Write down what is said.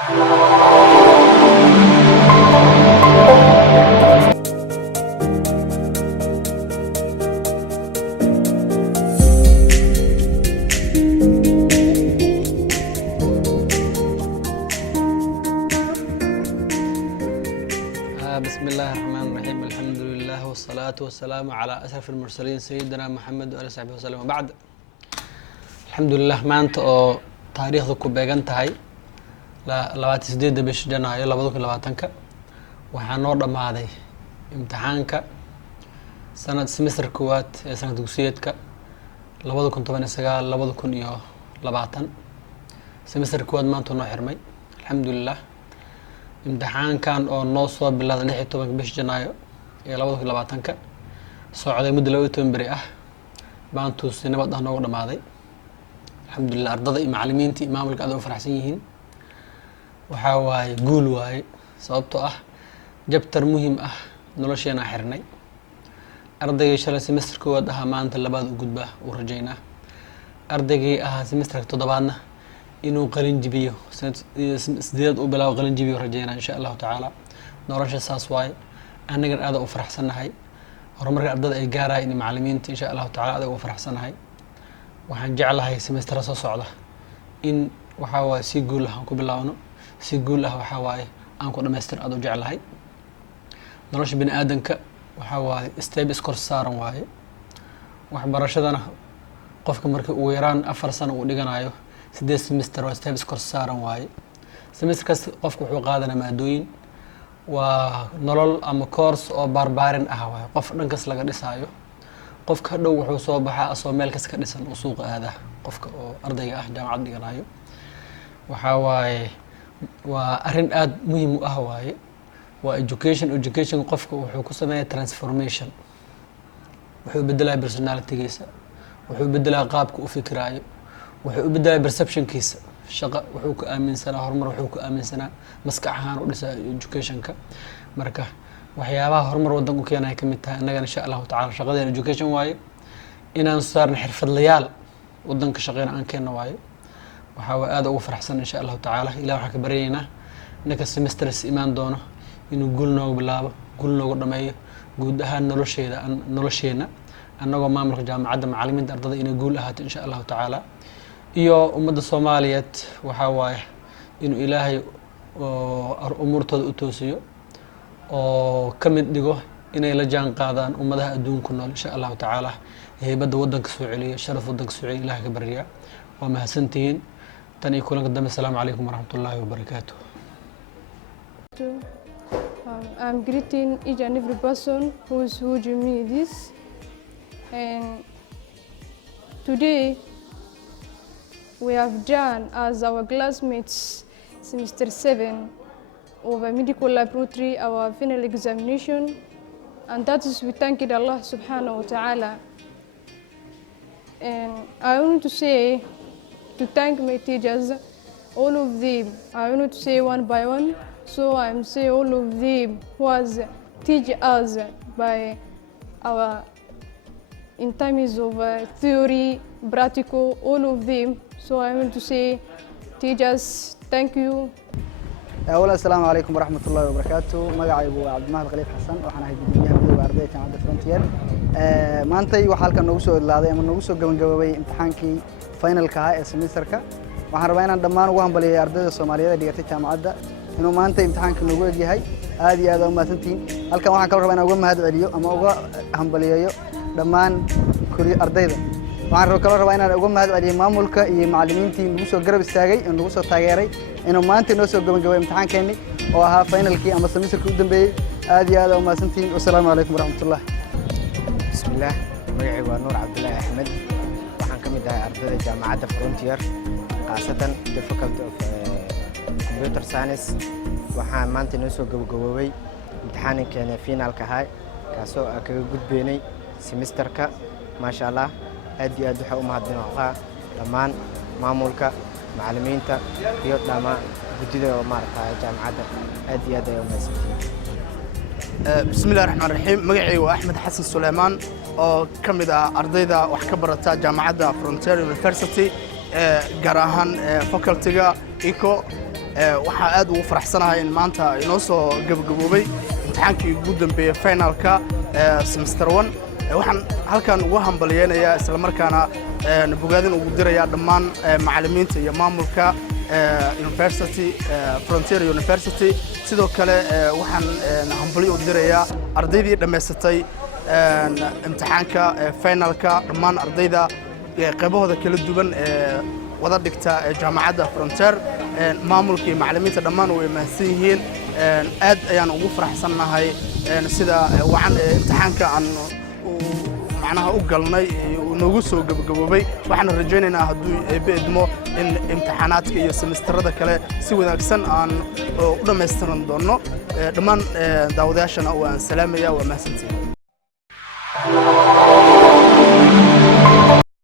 بسم الله الرحمن الرحيم الحمد لله والصلاة والسلام على أشرف المرسلين سيدنا محمد وآله وصحبه وسلم وبعد الحمد لله maanta oo taariikhda ku beegan tahay 28 bish Janaayo 2020 waxaa noo dhamaaday imtixaanka sanad semester koowaad ee sanad dugsiyeedka 2019-2020 semester koowaad maanta noo xirmay alxamdulillah imtixaankan oo noo soo bilowday 16 bish Janaayo ee 2020 socday muddo 12 bari ah maanta si nabad ah noogu dhamaaday alxamdulillah ardada iyo macallimiinta iyo maamulka aad u faraxsan yihiin waxa waaye guul waaye sababtoo ah jabtar muhiim ah nolosheena xirnay ardayga shalay semester koowaad ah maanta labaad u gudba u rajaynaa ardaygii ah semester toddobaadna inuu qalin jibiyo sideed u bilaabo qalin jibiyo rajaynaa insha Allah taala nolosha saas waaye anaga aad u faraxsanahay horumarka ardada ay gaarayeen macallimiinta insha Allah taala aad u faraxsanahay waxaan jeclahay semester soo socda in waxa waaye si guul ah ku bilaawno si guul ah waxa waaye aan ku dhameystir aad u jeclahay nolosha bini aadanka waxa waaye step iskor saaran waaye waxbarashadana qofka markii uu yaraan 4 sano uu dhiganayo 8 semester waa step iskor saaran waaye semester kasta qofku wuxuu qaadanaa maadooyin waa nolol ama course oo barbaarin ah waaye qof dhankas laga dhisaayo qofka dhow wuxuu soo baxaa asoo meel kas ka dhisan oo suuq aada qofka oo ardayga ah jaamacad dhiganayo waxa waaye waa arrin aad muhiim u ah waaye waa education qofka wuxuu ku sameeyaa transformation wuxuu bedelaa personality-giisa wuxuu bedelaa qaabka uu fikiraayo wuxuu u bedelaa perception-kiisa shaqo wuxuu ku aaminsanaa horumar wuxuu ku aaminsanaa maskax ahaan u dhisaa education-ka marka waxyaabaha horumar wadanku keenay ka mid tahay annagana insha Allah taala shaqadeena education waaye inaan saarno xirfadlayaal wadanka shaqeena aan keenno waaye waxa waa aad ugu faraxsan insha Allah taala ilaa waxa ka barayna inaka semesters imaan doono inuu guul noogu bilaabo guul noogu dhameeyo guud ahaan nolosheena annagoo maamulka jaamacadda macallimiinta ardada inay guul ahaato insha Allah taala iyo ummadda Soomaaliyeed waxa waaye inuu Ilaahay umurtooda u toosiyo oo kamid dhigo inay la jaan qaadaan ummadaha adduunka nool insha Allah taala heybada wadanka soo celiyo sharaf wadanka soo celiyo Ilaahay ka bariya waa mahadsantihiin tan iyo kulanka dambe assalamu alaykum warahmatullahi wabarakatuh. I'm greeting each and every person who is watching me this, and today we have done as our classmates semester 7 of a medical laboratory our final examination, and that is we thank Allah subhanahu wa ta'ala. And I want to say to thank my teachers, all of them. I want to say one by one, so I'm say all of them was teach us by our in terms of theory, practical, all of them. So I want to say teachers, thank you. أولا السلام عليكم ورحمة الله وبركاته. مقعي أبو عبد المهد خليل حسن وحنا هاي بديها مدير وأردية جامعة فرونتير. ما أنتي وحالك نوصل لهذا أما نوصل قبل امتحانكي فاينل كهاي سمستر كا. waxaan rabaa inaan dhammaan ugu hambaliyo ardayda Soomaaliyeed ee dhigtay jaamacadda inuu maanta imtixaanka nagu yahay aad iyo aad u mahadsantiin halkan waxaan kala rabaa inaan uga mahad celiyo ama uga hambaliyo dhammaan ardayda waxaan kala rabaa inaan uga mahad celiyo maamulka iyo macallimiintii nagu soo garab istaagay oo nagu soo taageeray inuu maanta noo soo gabagabay imtixaankeeni oo ahaa finalkii ama semesterkii u dambeeyay aad iyo aad u mahadsantiin wassalaamu calaykum waraxmatullaah bismillaah magacaygu waa Nuur Cabdullaahi Axmed waxaan ka mid ahay ardayda jaamacadda Frontier خاصة the faculty of computer science waxaan maanta noo soo gabagaboway imtixaankeena finalka ahaa kaasoo kaga gudbeynay semesterka maasha Allah aad iyo aad waxa u mahadnaqaa dhammaan maamulka macallimiinta iyo dhammaan gudida oo maaragtay jaamacadda aad iyo aad ay u mahadsantihiin bismillaahir rahmaanir rahiim magacaygu waa Axmed Xasan Suleymaan oo ka mid ah ardayda wax ka barata jaamacadda Frontier University gaar ahaan faculty-ga eco waxaa aad ugu faraxsanahay in maanta inoo soo gabagaboobay imtixaankii ugu dambeeyey finalka semester 1 waxaan halkan ugu hambaliyeynayaa isla markaana bogaadin ugu dirayaa dhammaan macallimiinta iyo maamulka University Frontier University sidoo kale waxaan hambalyo u dirayaa ardaydii dhameysatay imtixaanka finalka dhammaan ardayda qaybahooda kala duwan wada dhigta jaamacadda Frontier maamulka iyo macallimiinta dhammaan way mahadsan yihiin aad ayaan ugu faraxsanahay sida wacan imtixaanka aan macnaha u galnay noogu soo gabagaboobay waxaan rajaynaynaa hadduu eebedmo in imtixaanaadka iyo semesterada kale si wanaagsan aan u dhameystiran doono dhammaan daawadayaashana waan salaamayaa waa mahadsantihiin